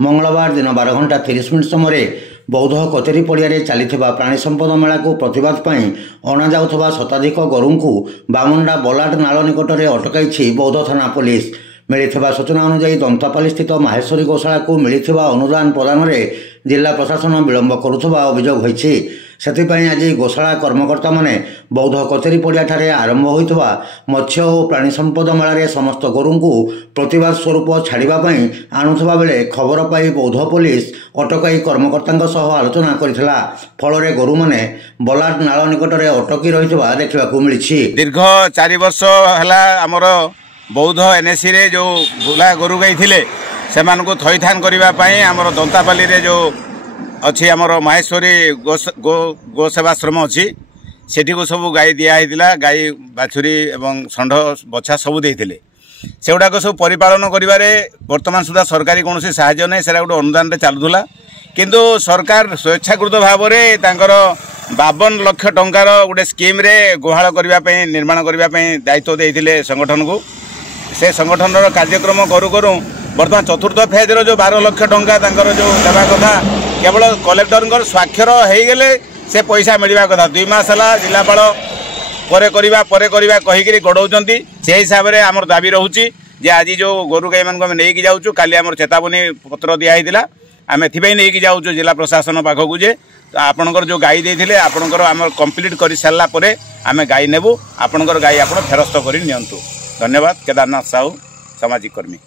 मंगलवार दिन 12:30 समय बौद्ध कचेरी पड़िया चलता प्राणी संपद मेला को प्रतिवाद अणा जाउथबा शताधिक गोरू को बामुंडा बलाट नाल निकट में अटकाई बौद्ध थाना पुलिस। मिलता सूचना अनुसार दंतापाली स्थित माहेश्वरी गौशाला को मिलता अनुदान प्रदान में जिला प्रशासन विलंब करुवा अभियोग होती। सेथिपाई आज गौशाला कर्मकर्ता माने बौद्ध कचेरी पड़िया आरंभ होता मत्स्य और प्राणी संपद मेला समस्त गोरू को प्रतिवाद स्वरूप छाड़ापी आणुवा बेले खबर पाई बौद्ध पुलिस अटकाई कर्मकर्ता सह आलोचना करथिला। फल गोरू माने बलाट नाल निकट में अटकी रही देखा मिली। दीर्घ 4 वर्ष है आमर बौद्ध एनएसी रे जो बुला गोरू गाई थिले सेमान को थईथान करने आमर दंतापाली रे जो अच्छी आमर माहेश्वरी गो सेवाश्रम अच्छी सेठी को सब गाई दिया गाई बाछुरी एवं षंढ बछा सब देते से गुड़ाक सब परिपालन करिबारे वर्तमान सुधा सरकारी कौन साहाय्य नहीं से गोटे अनुदान चलूला किंतु सरकार स्वेच्छाकृत भाव में 52 लाख टंकार गोटे स्कीम रे गुहाल करने निर्माण करने दायित्व देते संगठन को से संगठन कार्यक्रम करू करू बर्तमान चतुर्थ फेज रो जो 12 लाख टंका जो देवा कथा केवल कलेक्टर स्वाक्षर हो गले से पैसा मिलवा कथा 2 मास है जिलापाल कहीकि गड़ौंट से हिसाब से आम दाबी रोचे जे आज जो गोरु गाई मान नहीं जाऊँ काली आम चेतावनी पत्र दिखाई आम एपाई नहीं जाऊँ जिला प्रशासन पाखक जे आपणकर जो गाई देते आपणकर आम कंप्लीट कर सारापर आम गाई नेबू आपणकर गाई आप फेरस्त कर। धन्यवाद। केदारनाथ साहू सामाजिक कर्मी।